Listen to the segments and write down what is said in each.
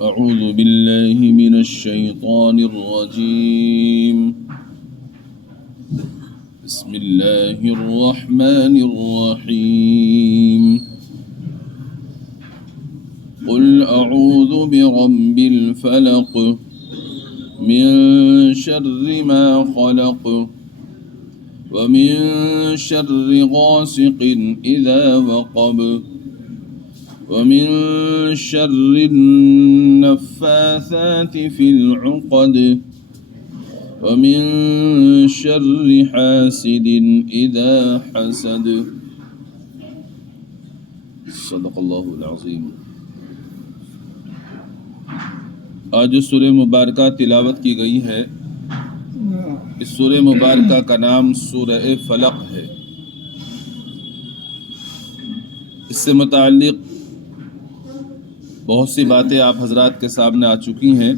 أعوذ بالله من الشيطان الرجيم بسم الله الرحمن الرحيم قل أعوذ برب الفلق من شر ما خلق ومن شر غاسق إذا وقب ومن شر النفاثات في العقد ومن شر حاسد إذا حسد صدق اللہ العظیم۔ آج جو سورہ مبارکہ تلاوت کی گئی ہے، اس سورہ مبارکہ کا نام سورہ فلق ہے۔ اس سے متعلق بہت سی باتیں آپ حضرات کے سامنے آ چکی ہیں،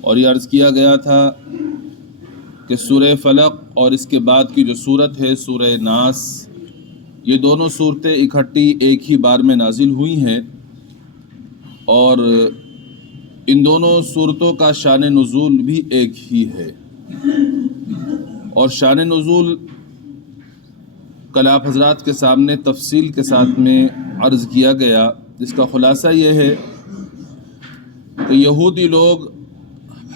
اور یہ عرض کیا گیا تھا کہ سورہ فلق اور اس کے بعد کی جو سورت ہے سورہ ناس، یہ دونوں صورتیں اکٹھی ایک ہی بار میں نازل ہوئی ہیں، اور ان دونوں صورتوں کا شان نزول بھی ایک ہی ہے۔ اور شان نزول کل آپ حضرات کے سامنے تفصیل کے ساتھ میں عرض کیا گیا، جس کا خلاصہ یہ ہے کہ یہودی لوگ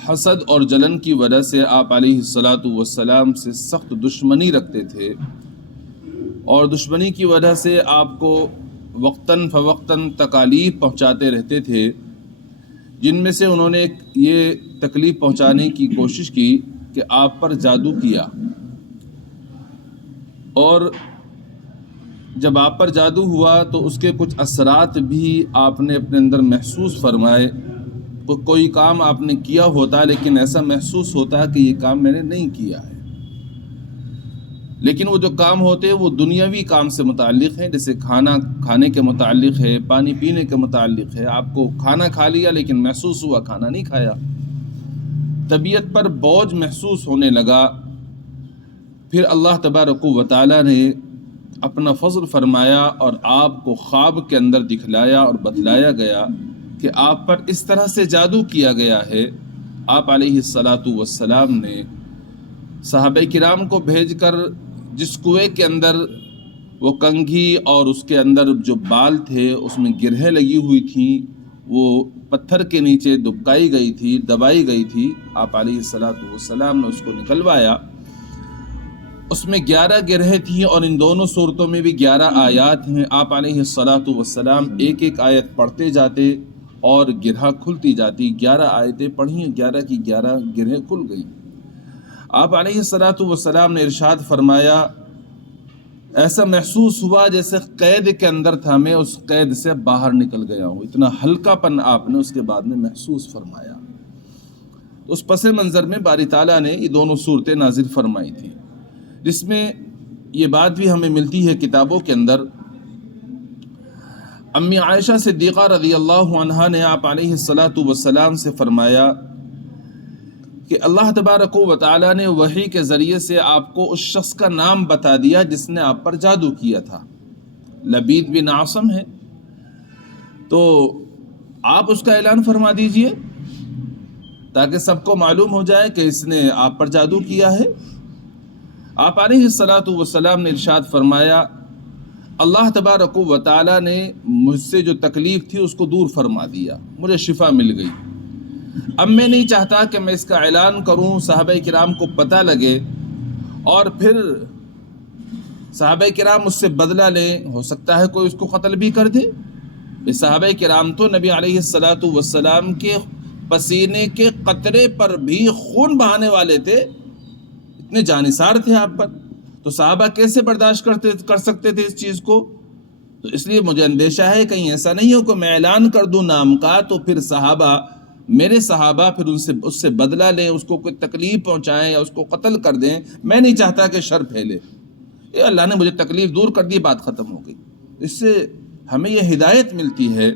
حسد اور جلن کی وجہ سے آپ علیہ الصلاۃ والسلام سے سخت دشمنی رکھتے تھے، اور دشمنی کی وجہ سے آپ کو وقتاً فوقتاً تکالیف پہنچاتے رہتے تھے، جن میں سے انہوں نے یہ تکلیف پہنچانے کی کوشش کی کہ آپ پر جادو کیا، اور جب آپ پر جادو ہوا تو اس کے کچھ اثرات بھی آپ نے اپنے اندر محسوس فرمائے۔ تو کوئی کام آپ نے کیا ہوتا لیکن ایسا محسوس ہوتا کہ یہ کام میں نے نہیں کیا ہے، لیکن وہ جو کام ہوتے ہیں وہ دنیاوی کام سے متعلق ہیں، جیسے کھانا کھانے کے متعلق ہے، پانی پینے کے متعلق ہے۔ آپ کو کھانا کھا لیا لیکن محسوس ہوا کھانا نہیں کھایا، طبیعت پر بوجھ محسوس ہونے لگا۔ پھر اللہ تبارک و تعالی نے اپنا فضل فرمایا اور آپ کو خواب کے اندر دکھلایا اور بتلایا گیا کہ آپ پر اس طرح سے جادو کیا گیا ہے۔ آپ علیہ الصلاۃ والسلام نے صحابہ کرام کو بھیج کر جس کنویں کے اندر وہ کنگھی اور اس کے اندر جو بال تھے اس میں گرہیں لگی ہوئی تھیں، وہ پتھر کے نیچے دبائی گئی تھی، آپ علیہ الصلاۃ والسلام نے اس کو نکلوایا۔ اس میں 11 گرہیں تھیں، اور ان دونوں صورتوں میں بھی 11 آیات ہیں۔ آپ علیہ الصلاۃ والسلام ایک ایک آیت پڑھتے جاتے اور گرہ کھلتی جاتی۔ 11 آیتیں پڑھیں، 11 کی 11 گرہیں کھل گئیں۔ آپ علیہ الصلاۃ والسلام نے ارشاد فرمایا، ایسا محسوس ہوا جیسے قید کے اندر تھا، میں اس قید سے باہر نکل گیا ہوں۔ اتنا ہلکا پن آپ نے اس کے بعد میں محسوس فرمایا۔ اس پس منظر میں باری تعالیٰ نے یہ دونوں صورتیں نازل فرمائی تھیں، جس میں یہ بات بھی ہمیں ملتی ہے کتابوں کے اندر۔ امی عائشہ صدیقہ رضی اللہ عنہا نے آپ علیہ الصلاۃ والسلام سے فرمایا کہ اللہ تبارک و تعالیٰ نے وحی کے ذریعے سے آپ کو اس شخص کا نام بتا دیا جس نے آپ پر جادو کیا تھا، لبید بن عاصم ہے، تو آپ اس کا اعلان فرما دیجئے تاکہ سب کو معلوم ہو جائے کہ اس نے آپ پر جادو کیا ہے۔ آپ علیہ الصلاۃ والسلام نے ارشاد فرمایا، اللہ تبارک و تعالیٰ نے مجھ سے جو تکلیف تھی اس کو دور فرما دیا، مجھے شفا مل گئی۔ اب میں نہیں چاہتا کہ میں اس کا اعلان کروں، صحابہ کرام کو پتہ لگے اور پھر صحابہ کرام مجھ سے بدلہ لیں، ہو سکتا ہے کوئی اس کو قتل بھی کر دے۔ صحابہ کرام تو نبی علیہ الصلاۃ والسلام کے پسینے کے قطرے پر بھی خون بہانے والے تھے، اتنے جانثار تھے آپ پر، تو صحابہ کیسے برداشت کر سکتے تھے اس چیز کو؟ تو اس لیے مجھے اندیشہ ہے کہیں ایسا نہیں ہو کہ میں اعلان کر دوں نام کا تو پھر میرے صحابہ پھر اس سے بدلہ لیں، اس کو کوئی تکلیف پہنچائیں یا اس کو قتل کر دیں۔ میں نہیں چاہتا کہ شر پھیلے۔ اللہ نے مجھے تکلیف دور کر دی، بات ختم ہو گئی۔ اس سے ہمیں یہ ہدایت ملتی ہے،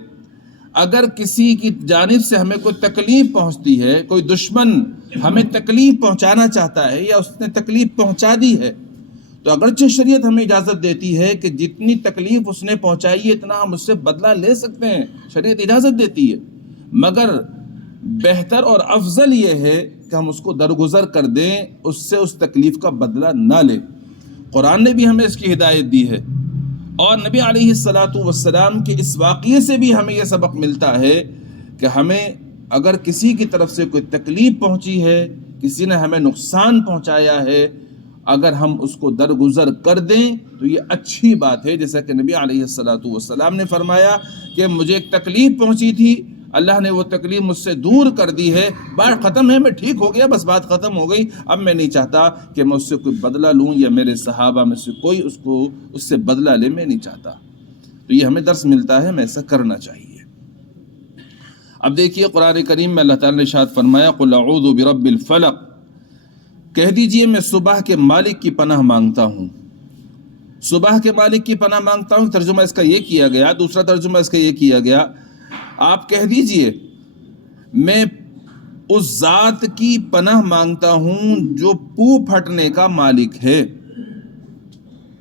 اگر کسی کی جانب سے ہمیں کوئی تکلیف پہنچتی ہے، کوئی دشمن ہمیں تکلیف پہنچانا چاہتا ہے یا اس نے تکلیف پہنچا دی ہے، تو اگرچہ شریعت ہمیں اجازت دیتی ہے کہ جتنی تکلیف اس نے پہنچائی ہے اتنا ہم اس سے بدلہ لے سکتے ہیں، شریعت اجازت دیتی ہے، مگر بہتر اور افضل یہ ہے کہ ہم اس کو درگزر کر دیں، اس سے اس تکلیف کا بدلہ نہ لیں۔ قرآن نے بھی ہمیں اس کی ہدایت دی ہے، اور نبی علیہ السلام کے اس واقعے سے بھی ہمیں یہ سبق ملتا ہے کہ ہمیں اگر کسی کی طرف سے کوئی تکلیف پہنچی ہے، کسی نے ہمیں نقصان پہنچایا ہے، اگر ہم اس کو درگزر کر دیں تو یہ اچھی بات ہے۔ جیسا کہ نبی علیہ السلام نے فرمایا کہ مجھے ایک تکلیف پہنچی تھی، اللہ نے وہ تکلیف مجھ سے دور کر دی ہے، بات ختم ہے، میں ٹھیک ہو گیا، بس بات ختم ہو گئی، اب میں نہیں چاہتا کہ میں اس سے کوئی بدلہ لوں یا میرے صحابہ میں سے کوئی اس سے بدلہ لے، میں نہیں چاہتا۔ تو یہ ہمیں درس ملتا ہے، ہمیں ایسا کرنا چاہیے۔ اب دیکھیے قرآن کریم میں اللہ تعالیٰ نے ارشاد فرمایا قل اعوذ برب الفلق، کہہ دیجئے میں صبح کے مالک کی پناہ مانگتا ہوں۔ صبح کے مالک کی پناہ مانگتا ہوں، ترجمہ اس کا یہ کیا گیا، دوسرا ترجمہ اس کا یہ کیا گیا، آپ کہہ دیجئے میں اس ذات کی پناہ مانگتا ہوں جو پو پھٹنے کا مالک ہے۔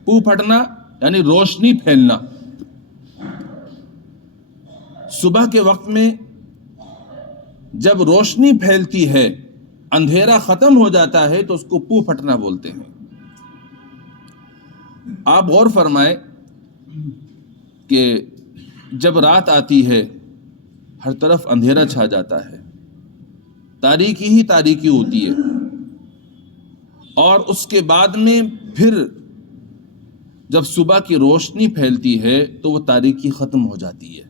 پو پھٹنا یعنی روشنی پھیلنا۔ صبح کے وقت میں جب روشنی پھیلتی ہے، اندھیرا ختم ہو جاتا ہے تو اس کو پو پھٹنا بولتے ہیں۔ آپ غور فرمائیں کہ جب رات آتی ہے ہر طرف اندھیرا چھا جاتا ہے، تاریکی ہی تاریکی ہوتی ہے، اور اس کے بعد میں پھر جب صبح کی روشنی پھیلتی ہے تو وہ تاریکی ختم ہو جاتی ہے۔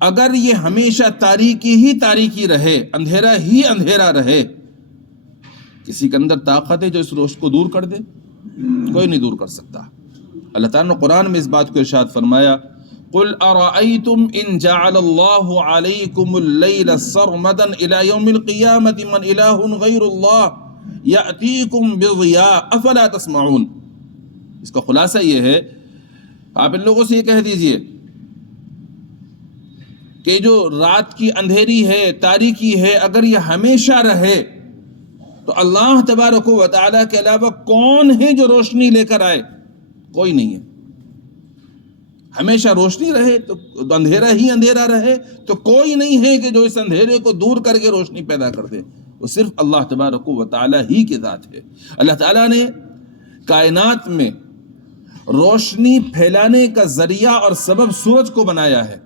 اگر یہ ہمیشہ تاریکی ہی تاریکی رہے، اندھیرا ہی اندھیرا رہے، کسی کے اندر طاقت ہے جو اس روشنی کو دور کر دے؟ کوئی نہیں دور کر سکتا۔ اللہ تعالیٰ نے قرآن میں اس بات کو ارشاد فرمایا قل ارأيتم ان جعل الله عليكم الليل سرمدا الى يوم القيامة من اله غير الله يأتيكم بضياء افلا تسمعون۔ اس کا خلاصہ یہ ہے، آپ ان لوگوں سے یہ کہہ دیجئے کہ جو رات کی اندھیری ہے، تاریکی ہے، اگر یہ ہمیشہ رہے تو اللہ تبارک و تعالیٰ کے علاوہ کون ہے جو روشنی لے کر آئے؟ کوئی نہیں ہے۔ ہمیشہ روشنی رہے تو اندھیرا ہی اندھیرا رہے تو کوئی نہیں ہے کہ جو اس اندھیرے کو دور کر کے روشنی پیدا کر دے، وہ صرف اللہ تبارک و تعالیٰ ہی کی ذات ہے۔ اللہ تعالیٰ نے کائنات میں روشنی پھیلانے کا ذریعہ اور سبب سورج کو بنایا ہے۔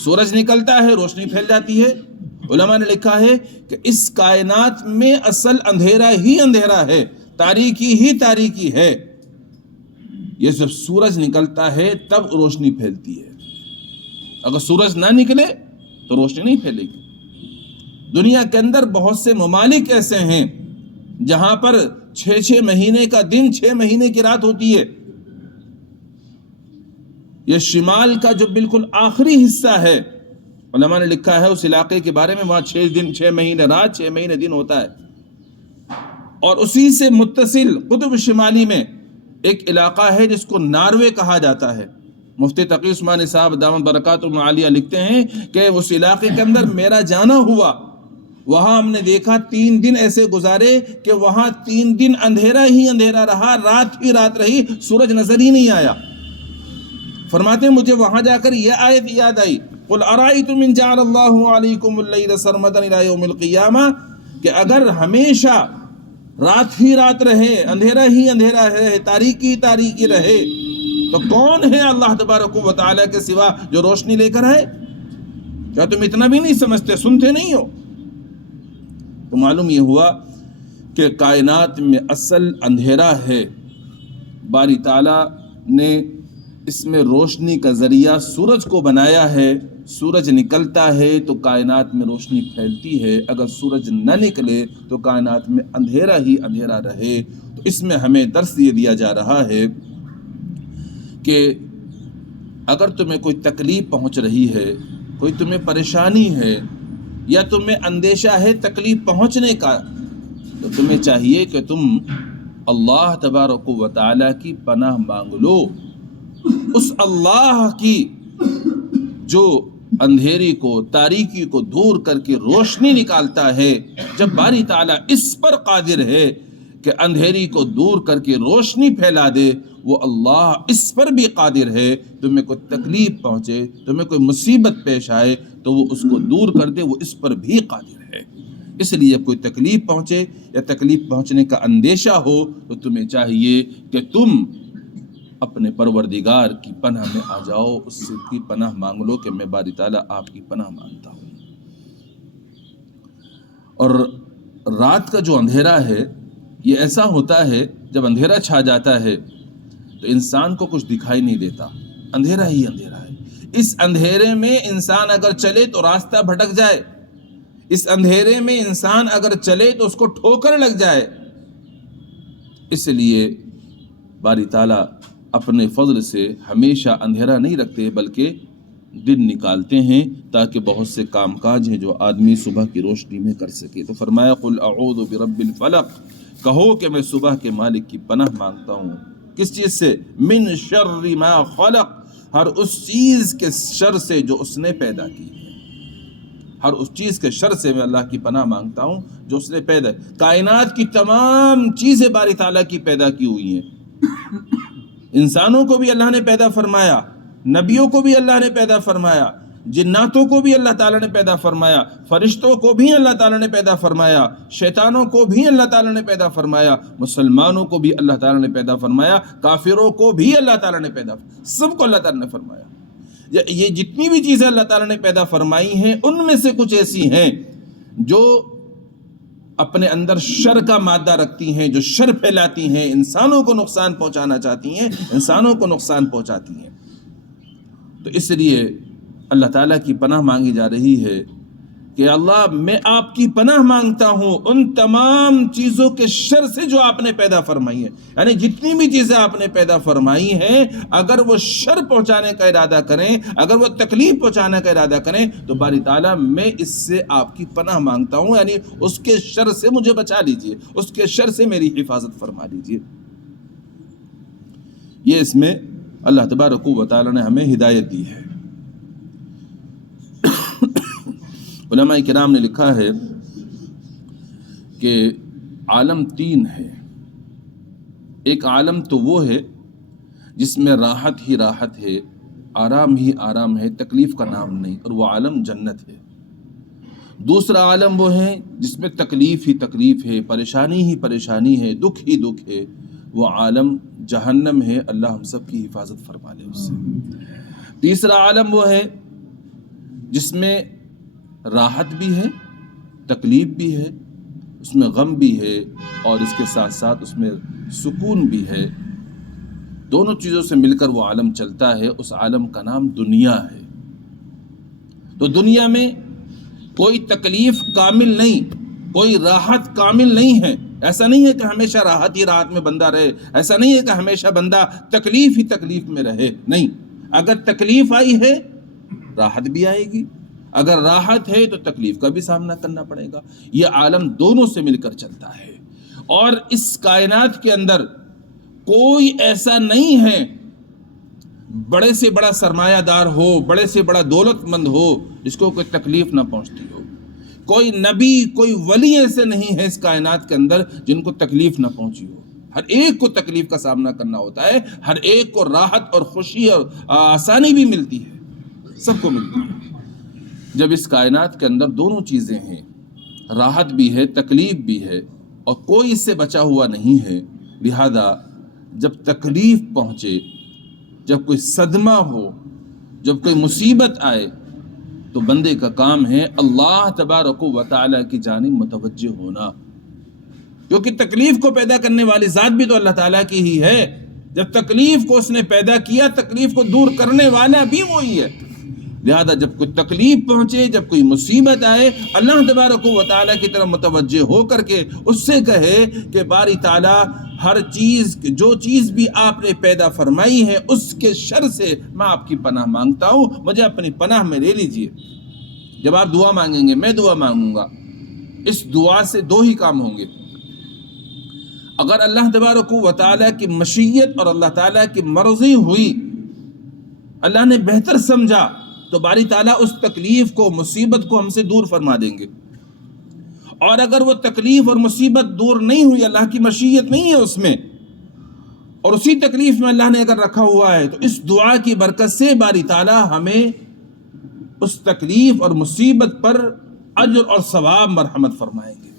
سورج نکلتا ہے، روشنی پھیل جاتی ہے۔ علماء نے لکھا ہے کہ اس کائنات میں اصل اندھیرا ہی اندھیرا ہے، تاریکی ہی تاریکی ہے۔ یہ جب سورج نکلتا ہے تب روشنی پھیلتی ہے، اگر سورج نہ نکلے تو روشنی نہیں پھیلے گی۔ دنیا کے اندر بہت سے ممالک ایسے ہیں جہاں پر 6 مہینے کا دن، 6 مہینے کی رات ہوتی ہے۔ یہ شمال کا جو بالکل آخری حصہ ہے، علماء نے لکھا ہے اس علاقے کے بارے میں، وہاں 6 مہینے رات، 6 مہینے دن ہوتا ہے۔ اور اسی سے متصل قطب شمالی میں ایک علاقہ ہے جس کو ناروے کہا جاتا ہے۔ مفتی تقی عثمانی صاحب دامت برکاتہم العالیہ لکھتے ہیں کہ اس علاقے کے اندر میرا جانا ہوا، وہاں ہم نے دیکھا 3 دن ایسے گزارے کہ وہاں 3 دن اندھیرا ہی اندھیرا رہا، رات ہی رات رہی، سورج نظر ہی نہیں آیا۔ فرماتے ہیں مجھے وہاں جا کر یہ آیت یاد آئی قل ارأيتم ان جعل الله عليكم الليل سرمدا الى يوم القيامة، کہ اگر ہمیشہ رات ہی رات رہے، اندھیرا ہی اندھیرا رہے، تاریکی تاریکی رہے، تو کون ہے اللہ تبارک و تعالیٰ کے سوا جو روشنی لے کر آئے؟ کیا تم اتنا بھی نہیں سمجھتے، سنتے نہیں ہو؟ تو معلوم یہ ہوا کہ کائنات میں اصل اندھیرا ہے، باری تعالیٰ نے اس میں روشنی کا ذریعہ سورج کو بنایا ہے۔ سورج نکلتا ہے تو کائنات میں روشنی پھیلتی ہے، اگر سورج نہ نکلے تو کائنات میں اندھیرا ہی اندھیرا رہے۔ تو اس میں ہمیں درس یہ دیا جا رہا ہے کہ اگر تمہیں کوئی تکلیف پہنچ رہی ہے، کوئی تمہیں پریشانی ہے یا تمہیں اندیشہ ہے تکلیف پہنچنے کا، تو تمہیں چاہیے کہ تم اللہ تبارک و تعالیٰ کی پناہ مانگ لو، اس اللہ کی جو اندھیری کو، تاریکی کو دور کر کے روشنی نکالتا ہے۔ جب باری تعالیٰ اس پر قادر ہے کہ اندھیری کو دور کر کے روشنی پھیلا دے، وہ اللہ اس پر بھی قادر ہے۔ تمہیں کوئی تکلیف پہنچے، تمہیں کوئی مصیبت پیش آئے تو وہ اس کو دور کر دے، وہ اس پر بھی قادر ہے۔ اس لیے جب کوئی تکلیف پہنچے یا تکلیف پہنچنے کا اندیشہ ہو تو تمہیں چاہیے کہ تم اپنے پروردگار کی پناہ میں آ جاؤ، اس سے کی پناہ مانگ لو کہ میں باری تعالیٰ آپ کی پناہ مانگتا ہوں۔ اور رات کا جو اندھیرا ہے یہ ایسا ہوتا ہے، جب اندھیرا چھا جاتا ہے تو انسان کو کچھ دکھائی نہیں دیتا، اندھیرا ہی اندھیرا ہے۔ اس اندھیرے میں انسان اگر چلے تو راستہ بھٹک جائے، اس اندھیرے میں انسان اگر چلے تو اس کو ٹھوکر لگ جائے۔ اس لیے باری تعالیٰ اپنے فضل سے ہمیشہ اندھیرا نہیں رکھتے بلکہ دن نکالتے ہیں تاکہ بہت سے کام کاج ہیں جو آدمی صبح کی روشنی میں کر سکے۔ تو فرمایا قل اعوذ برب الفلق، کہو کہ میں صبح کے مالک کی پناہ مانگتا ہوں۔ کس چیز سے؟ من شر ما خلق، ہر اس چیز کے شر سے جو اس نے پیدا کی ہے۔ ہر اس چیز کے شر سے میں اللہ کی پناہ مانگتا ہوں جو اس نے پیدا۔ کائنات کی تمام چیزیں باری تعالیٰ کی پیدا کی ہوئی ہیں۔ انسانوں کو بھی اللہ نے پیدا فرمایا، نبیوں کو بھی اللہ نے پیدا فرمایا، جناتوں کو بھی اللہ تعالیٰ نے پیدا فرمایا، فرشتوں کو بھی اللہ تعالیٰ نے پیدا فرمایا، شیطانوں کو بھی اللہ تعالیٰ نے پیدا فرمایا، مسلمانوں کو بھی اللہ تعالیٰ نے پیدا فرمایا، کافروں کو بھی اللہ تعالیٰ نے پیدا فرمایا، سب کو اللہ تعالیٰ نے فرمایا۔ یہ جتنی بھی چیزیں اللہ تعالیٰ نے پیدا فرمائی ہیں ان میں سے کچھ ایسی ہیں جو اپنے اندر شر کا مادہ رکھتی ہیں، جو شر پھیلاتی ہیں، انسانوں کو نقصان پہنچانا چاہتی ہیں، انسانوں کو نقصان پہنچاتی ہیں۔ تو اس لیے اللہ تعالیٰ کی پناہ مانگی جا رہی ہے کہ اللہ میں آپ کی پناہ مانگتا ہوں ان تمام چیزوں کے شر سے جو آپ نے پیدا فرمائی ہیں۔ یعنی جتنی بھی چیزیں آپ نے پیدا فرمائی ہیں اگر وہ شر پہنچانے کا ارادہ کریں، اگر وہ تکلیف پہنچانے کا ارادہ کریں تو باری تعالیٰ میں اس سے آپ کی پناہ مانگتا ہوں، یعنی اس کے شر سے مجھے بچا لیجئے، اس کے شر سے میری حفاظت فرما لیجئے۔ یہ اس میں اللہ تبارک و تعالیٰ نے ہمیں ہدایت دی ہے۔ علماء کرام نے لکھا ہے کہ عالم تین ہے۔ ایک عالم تو وہ ہے جس میں راحت ہی راحت ہے، آرام ہی آرام ہے، تکلیف کا نام نہیں، اور وہ عالم جنت ہے۔ دوسرا عالم وہ ہے جس میں تکلیف ہی تکلیف ہے، پریشانی ہی پریشانی ہے، دکھ ہی دکھ ہے، وہ عالم جہنم ہے۔ اللہ ہم سب کی حفاظت فرما لے اس سے۔ تیسرا عالم وہ ہے جس میں راحت بھی ہے، تکلیف بھی ہے، اس میں غم بھی ہے، اور اس کے ساتھ ساتھ اس میں سکون بھی ہے۔ دونوں چیزوں سے مل کر وہ عالم چلتا ہے، اس عالم کا نام دنیا ہے۔ تو دنیا میں کوئی تکلیف کامل نہیں، کوئی راحت کامل نہیں ہے۔ ایسا نہیں ہے کہ ہمیشہ راحت ہی راحت میں بندہ رہے، ایسا نہیں ہے کہ ہمیشہ بندہ تکلیف ہی تکلیف میں رہے، نہیں۔ اگر تکلیف آئی ہے راحت بھی آئے گی، اگر راحت ہے تو تکلیف کا بھی سامنا کرنا پڑے گا۔ یہ عالم دونوں سے مل کر چلتا ہے، اور اس کائنات کے اندر کوئی ایسا نہیں ہے بڑے سے بڑا سرمایہ دار ہو، بڑے سے بڑا دولت مند ہو جس کو کوئی تکلیف نہ پہنچتی ہو۔ کوئی نبی، کوئی ولی ایسے نہیں ہے اس کائنات کے اندر جن کو تکلیف نہ پہنچی ہو۔ ہر ایک کو تکلیف کا سامنا کرنا ہوتا ہے، ہر ایک کو راحت اور خوشی اور آسانی بھی ملتی ہے، سب کو ملتی ہے۔ جب اس کائنات کے اندر دونوں چیزیں ہیں، راحت بھی ہے، تکلیف بھی ہے، اور کوئی اس سے بچا ہوا نہیں ہے، لہذا جب تکلیف پہنچے، جب کوئی صدمہ ہو، جب کوئی مصیبت آئے تو بندے کا کام ہے اللہ تبارک و تعالیٰ کی جانب متوجہ ہونا، کیونکہ تکلیف کو پیدا کرنے والی ذات بھی تو اللہ تعالیٰ کی ہی ہے۔ جب تکلیف کو اس نے پیدا کیا، تکلیف کو دور کرنے والا بھی وہی ہے۔ لہذا جب کوئی تکلیف پہنچے، جب کوئی مصیبت آئے، اللہ تبارک و تعالیٰ کی طرف متوجہ ہو کر کے اس سے کہے کہ باری تعالیٰ ہر چیز، جو چیز بھی آپ نے پیدا فرمائی ہے اس کے شر سے میں آپ کی پناہ مانگتا ہوں، مجھے اپنی پناہ میں لے لیجئے۔ جب آپ دعا مانگیں گے، میں دعا مانگوں گا، اس دعا سے دو ہی کام ہوں گے۔ اگر اللہ تبارک و تعالیٰ کی مشیت اور اللہ تعالیٰ کی مرضی ہوئی، اللہ نے بہتر سمجھا، تو باری تعالیٰ اس تکلیف کو، مصیبت کو ہم سے دور فرما دیں گے۔ اور اگر وہ تکلیف اور مصیبت دور نہیں ہوئی، اللہ کی مشیت نہیں ہے اس میں، اور اسی تکلیف میں اللہ نے اگر رکھا ہوا ہے، تو اس دعا کی برکت سے باری تعالیٰ ہمیں اس تکلیف اور مصیبت پر اجر اور ثواب مرحمت فرمائیں گے۔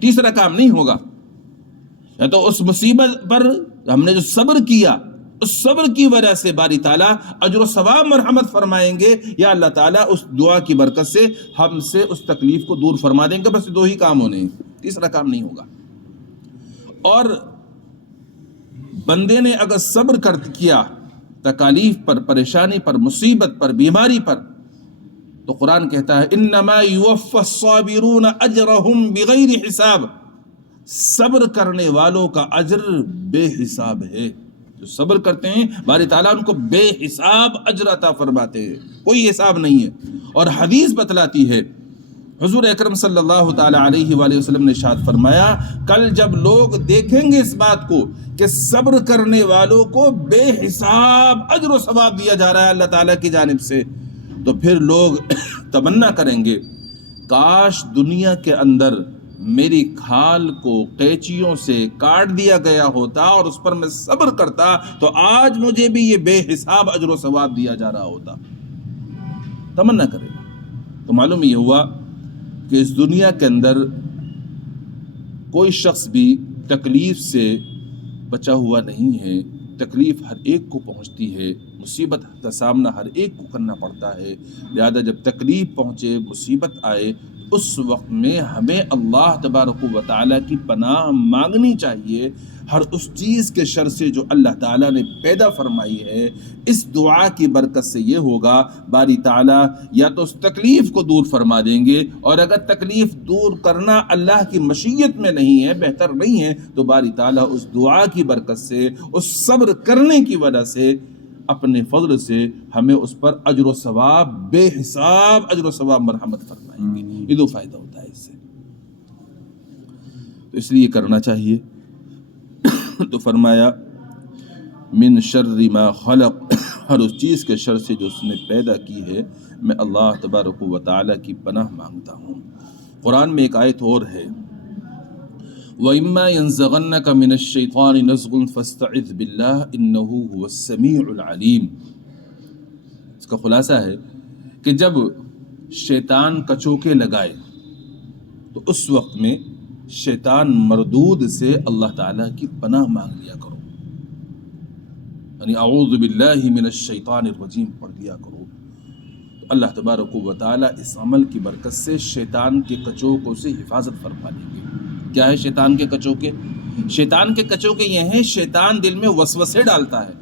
تیسرا کام نہیں ہوگا، یا تو اس مصیبت پر ہم نے جو صبر کیا، اس صبر کی وجہ سے باری تعالیٰ اجر و ثواب مرحمت فرمائیں گے، یا اللہ تعالیٰ اس دعا کی برکت سے ہم سے اس تکلیف کو دور فرما دیں گے۔ بس دو ہی کام ہونے ہیں، تیسرا کام نہیں ہوگا۔ اور بندے نے اگر صبر کیا تکالیف پر، پریشانی پر، مصیبت پر، بیماری پر، تو قرآن کہتا ہے انما یوفی الصابرون اجرہم بغیر حساب، صبر کرنے والوں کا اجر بے حساب ہے۔ جو صبر کرتے ہیں باری تعالیٰ ان کو بے حساب اجر عطا فرماتے ہیں، کوئی حساب نہیں ہے۔ اور حدیث بتلاتی ہے، حضور اکرم صلی اللہ تعالی علیہ وآلہ وسلم نے ارشاد فرمایا، کل جب لوگ دیکھیں گے اس بات کو کہ صبر کرنے والوں کو بے حساب اجر و ثواب دیا جا رہا ہے اللہ تعالیٰ کی جانب سے، تو پھر لوگ تمنا کریں گے کاش دنیا کے اندر میری کھال کو قینچیوں سے کاٹ دیا گیا ہوتا اور اس پر میں صبر کرتا تو آج مجھے بھی یہ بے حساب اجر و ثواب دیا جا رہا ہوتا۔ تمنا کرے گا۔ تو معلوم یہ ہوا کہ اس دنیا کے اندر کوئی شخص بھی تکلیف سے بچا ہوا نہیں ہے، تکلیف ہر ایک کو پہنچتی ہے، مصیبت کا سامنا ہر ایک کو کرنا پڑتا ہے۔ لہذا جب تکلیف پہنچے، مصیبت آئے، اس وقت میں ہمیں اللہ تبارک و تعالیٰ کی پناہ مانگنی چاہیے، ہر اس چیز کے شر سے جو اللہ تعالیٰ نے پیدا فرمائی ہے۔ اس دعا کی برکت سے یہ ہوگا باری تعالیٰ یا تو اس تکلیف کو دور فرما دیں گے، اور اگر تکلیف دور کرنا اللہ کی مشیت میں نہیں ہے، بہتر نہیں ہے، تو باری تعالیٰ اس دعا کی برکت سے، اس صبر کرنے کی وجہ سے، اپنے فضل سے ہمیں اس پر اجر و ثواب، بے حساب اجر و ثواب مرحمت فرمائیں گے۔ یہ دو فائدہ ہوتا ہے اس سے، تو اس لیے کرنا چاہیے۔ تو فرمایا من شر ما خلق، ہر اس چیز کے شر سے جو اس نے پیدا کی ہے، میں اللہ تبارک و تعالیٰ کی پناہ مانگتا ہوں۔ قرآن میں ایک آیت اور ہے، وَإِمَّا يَنزَغَنَّكَ مِنَ الشَّيْطَانِ نَزْغٌ فَاسْتَعِذْ بِاللَّهِ إِنَّهُ هُوَ السَّمِيعُ الْعَلِيمُ۔ اس کا خلاصہ ہے کہ جب شیطان کچوکے لگائے تو اس وقت میں شیطان مردود سے اللہ تعالیٰ کی پناہ مانگ لیا کرو، یعنی اعوذ باللہ من الشیطان الرجیم پڑھ لیا کرو، تو اللہ تبارک و تعالیٰ اس عمل کی برکت سے شیطان کے کچوکوں سے حفاظت فرما لیں گے۔ کیا ہے شیطان کے کچوکے؟ شیطان کے کچوکے یہ ہیں، شیطان دل میں وسوسے ڈالتا ہے،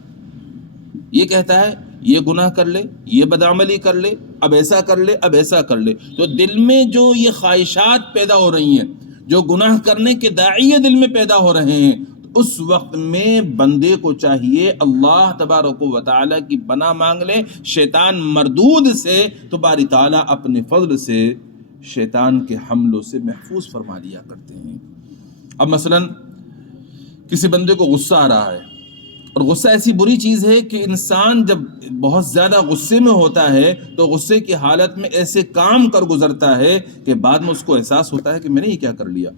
یہ کہتا ہے یہ گناہ کر لے، یہ بدعملی کر لے، اب ایسا کر لے، اب ایسا کر لے، تو دل میں جو یہ خواہشات پیدا ہو رہی ہیں، جو گناہ کرنے کے داعیے دل میں پیدا ہو رہے ہیں، اس وقت میں بندے کو چاہیے اللہ تبارک و تعالیٰ کی پناہ مانگ لے شیطان مردود سے، تو باری تعالیٰ اپنے فضل سے شیطان کے حملوں سے محفوظ فرما لیا کرتے ہیں۔ اب مثلا کسی بندے کو غصہ آ رہا ہے، اور غصہ ایسی بری چیز ہے کہ انسان جب بہت زیادہ غصے میں ہوتا ہے تو غصے کی حالت میں ایسے کام کر گزرتا ہے کہ بعد میں اس کو احساس ہوتا ہے کہ میں نے یہ کیا کر لیا۔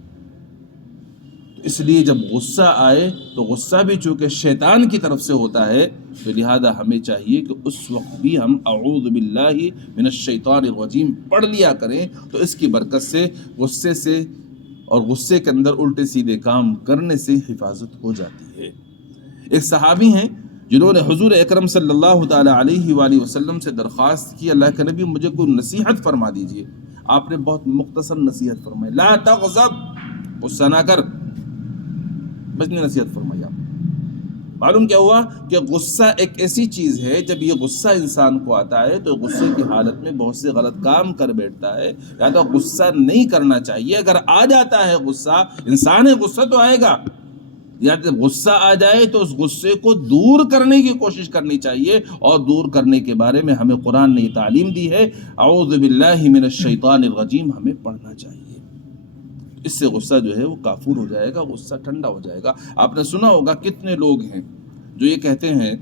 اس لیے جب غصہ آئے تو غصہ بھی چونکہ شیطان کی طرف سے ہوتا ہے، تو لہذا ہمیں چاہیے کہ اس وقت بھی ہم اعوذ باللہ من الشیطان الرجیم پڑھ لیا کریں، تو اس کی برکت سے غصے سے اور غصے کے اندر الٹے سیدھے کام کرنے سے حفاظت ہو جاتی ہے۔ ایک صحابی ہیں جنہوں نے حضور اکرم صلی اللہ تعالی علیہ وآلہ وسلم سے درخواست کی، اللہ کے نبی مجھے کوئی نصیحت فرما دیجئے۔ آپ نے بہت مختصر نصیحت فرمائی، لا تغضب، غصہ نہ کر، بس نے نصیحت فرمائی۔ آپ معلوم کیا ہوا کہ غصہ ایک ایسی چیز ہے، جب یہ غصہ انسان کو آتا ہے تو غصے کی حالت میں بہت سے غلط کام کر بیٹھتا ہے، یا تو غصہ نہیں کرنا چاہیے۔ اگر آ جاتا ہے غصہ، انسان ہے، غصہ تو آئے گا، یا جب غصہ آ جائے تو اس غصے کو دور کرنے کی کوشش کرنی چاہیے، اور دور کرنے کے بارے میں ہمیں قرآن نے یہ تعلیم دی ہے، اعوذ باللہ من الشیطان الرجیم ہمیں پڑھنا چاہیے۔ اس سے غصہ جو ہے وہ کافور ہو جائے گا، غصہ ٹھنڈا ہو جائے گا۔ آپ نے سنا ہوگا کتنے لوگ ہیں جو یہ کہتے ہیں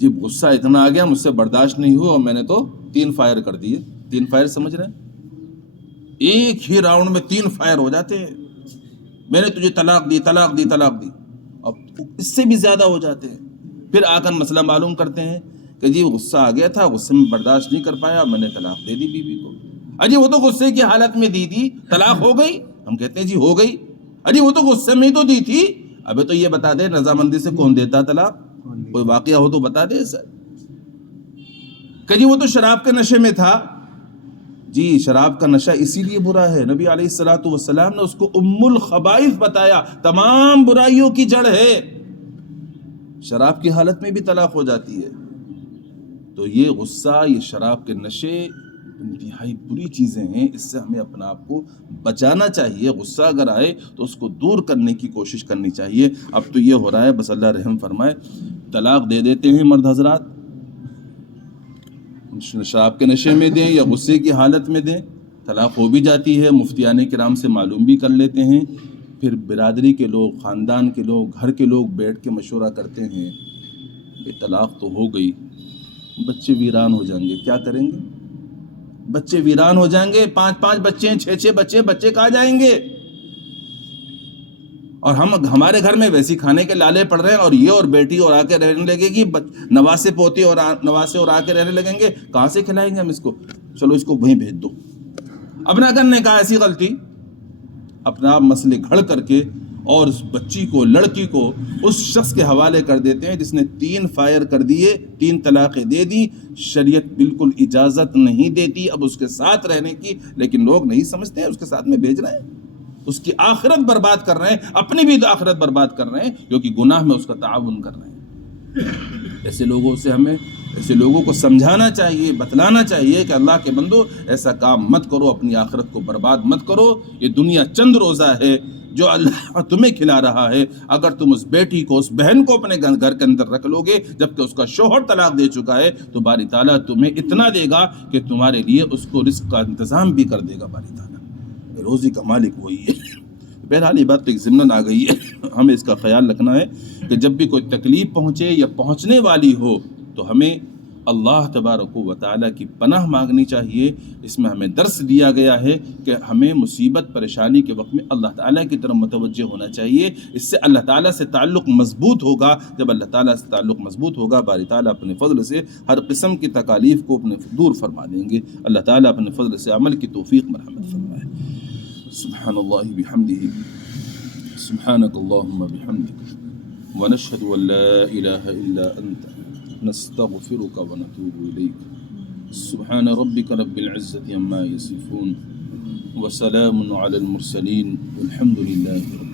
جب غصہ اتنا آ گیا مجھ سے برداشت نہیں ہوا اور میں نے تو 3 فائر کر دیے۔ 3 فائر سمجھ رہے ہیں؟ ایک ہی راؤنڈ میں 3 فائر ہو جاتے ہیں، میں نے تجھے طلاق دی، طلاق دی، طلاق دی، اب اس سے بھی زیادہ ہو جاتے ہیں۔ پھر آ کر مسئلہ معلوم کرتے ہیں کہ جی غصہ آ گیا تھا، غصے میں برداشت نہیں کر پایا، میں نے طلاق دے دی بیوی کو۔ اجی وہ تو غصے کی حالت میں دی تھی، طلاق ہو گئی؟ ہم کہتے ہیں جی ہو گئی۔ اجی وہ تو غصے میں ہی تو دی تھی۔ ابے تو یہ بتا دے رضامندی سے کون دیتا طلاق؟ کوئی واقعہ ہو تو بتا دے سر۔ کہ جی وہ تو شراب کے نشے میں تھا۔ جی شراب کا نشہ اسی لیے برا ہے، نبی علیہ الصلوۃ والسلام نے اس کو ام الخبائث بتایا، تمام برائیوں کی جڑ ہے۔ شراب کی حالت میں بھی طلاق ہو جاتی ہے۔ تو یہ غصہ، یہ شراب کے نشے انتہائی بری چیزیں ہیں، اس سے ہمیں اپنا آپ کو بچانا چاہیے۔ غصہ اگر آئے تو اس کو دور کرنے کی کوشش کرنی چاہیے۔ اب تو یہ ہو رہا ہے، بس اللہ رحم فرمائے، طلاق دے دیتے ہیں مرد حضرات، شراب کے نشے میں دیں یا غصے کی حالت میں دیں، طلاق ہو بھی جاتی ہے، مفتیان کرام سے معلوم بھی کر لیتے ہیں، پھر برادری کے لوگ، خاندان کے لوگ، گھر کے لوگ بیٹھ کے مشورہ کرتے ہیں کہ طلاق تو ہو گئی، بچے ویران ہو جائیں گے، کیا کریں گے؟ بچے ویران ہو جائیں گے، 5 بچے ہیں، 6 بچے کہاں جائیں گے؟ اور ہمارے گھر میں ویسی کھانے کے لالے پڑ رہے ہیں، اور یہ اور بیٹی اور آ کے رہنے لگے گی، نواسے پوتے اور نواسے اور آ کے رہنے لگیں گے، کہاں سے کھلائیں گے ہم اس کو؟ چلو اس کو وہیں بھیج دو۔ اپنا کرنے کا ایسی غلطی، اپنا آپ مسئلے گھڑ کر کے اور اس بچی کو، لڑکی کو اس شخص کے حوالے کر دیتے ہیں جس نے 3 فائر کر دیے، 3 طلاقیں دے دی۔ شریعت بالکل اجازت نہیں دیتی اب اس کے ساتھ رہنے کی، لیکن لوگ نہیں سمجھتے ہیں، اس کے ساتھ میں بھیج رہے ہیں، اس کی آخرت برباد کر رہے ہیں، اپنی بھی آخرت برباد کر رہے ہیں، کیونکہ گناہ میں اس کا تعاون کر رہے ہیں۔ ایسے لوگوں کو سمجھانا چاہیے، بتلانا چاہیے کہ اللہ کے بندو ایسا کام مت کرو، اپنی آخرت کو برباد مت کرو۔ یہ دنیا چند روزہ ہے جو اللہ تمہیں کھلا رہا ہے۔ اگر تم اس بیٹی کو، اس بہن کو اپنے گھر کے اندر رکھ لو گے جبکہ اس کا شوہر طلاق دے چکا ہے، تو باری تعالیٰ تمہیں اتنا دے گا کہ تمہارے لیے اس کو رزق کا انتظام بھی کر دے گا باری تعالیٰ۔ روزی کا مالک وہی ہے۔ بہرحال یہ بات تو ایک ضمن آ گئی ہے، ہمیں اس کا خیال رکھنا ہے کہ جب بھی کوئی تکلیف پہنچے یا پہنچنے والی ہو تو ہمیں اللہ تبارک و تعالیٰ کی پناہ مانگنی چاہیے۔ اس میں ہمیں درس دیا گیا ہے کہ ہمیں مصیبت پریشانی کے وقت میں اللہ تعالیٰ کی طرف متوجہ ہونا چاہیے، اس سے اللہ تعالیٰ سے تعلق مضبوط ہوگا۔ جب اللہ تعالیٰ سے تعلق مضبوط ہوگا، باری تعالیٰ اپنے فضل سے ہر قسم کی تکالیف کو اپنے دور فرما دیں گے۔ اللہ تعالیٰ اپنے فضل سے عمل کی توفیق مرحمت فرمائے۔ سبحان اللہ بحمدہ، سبحانک اللہم بحمدک، ونشہد ان لا الہ الا انت، نستغفرک ونتوب الیک۔ سبحان ربک رب العزة عما یصفون، وسلام علی المرسلین، والحمد للہ۔